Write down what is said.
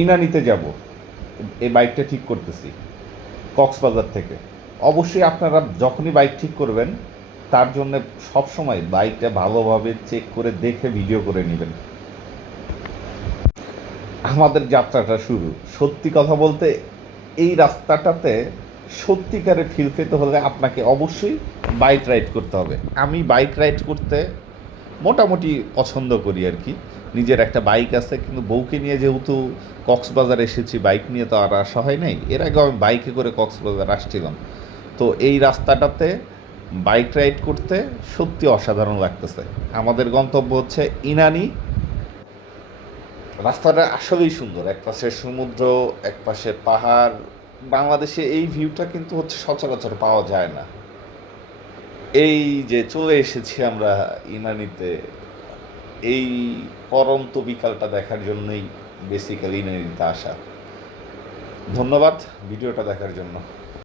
ইনানিতে যাব। এই বাইকটা ঠিক করতেছি, কক্সবাজার থেকে। অবশ্যই আপনারা যখনই বাইক ঠিক করবেন, তার জন্য সবসময় বাইকটা ভালোভাবে চেক করে দেখে ভিডিও করে নেবেন। আমাদের যাত্রাটা শুরু। সত্যি কথা বলতে, এই রাস্তাটাতে সত্যিকারে ফিল পেতে হলে আপনাকে অবশ্যই বাইক রাইড করতে হবে। আমি বাইক রাইড করতে মোটামুটি পছন্দ করি আর কি। নিজের একটা বাইক আছে, কিন্তু বউকে নিয়ে যেহেতু কক্সবাজার এসেছি, বাইক নিয়ে তো আর আসা হয় নাই। এর আগে আমি বাইকে করে কক্সবাজার আসছিলাম। তো এই রাস্তাটাতে বাইক রাইড করতে সত্যি অসাধারণ লাগতেছে। আমাদের গন্তব্য হচ্ছে ইনানি। রাস্তাটা আসলেই সুন্দর। এক পাশে সমুদ্র, এক পাশে পাহাড়। বাংলাদেশে এই ভিউটা কিন্তু হচ্ছে সচরাচর পাওয়া যায় না। এই যে চলে এসেছি আমরা ইনানিতে, এই পরন্ত বিকালটা দেখার জন্যই বেসিক্যালি ইনানিতে আসা। ধন্যবাদ ভিডিওটা দেখার জন্য।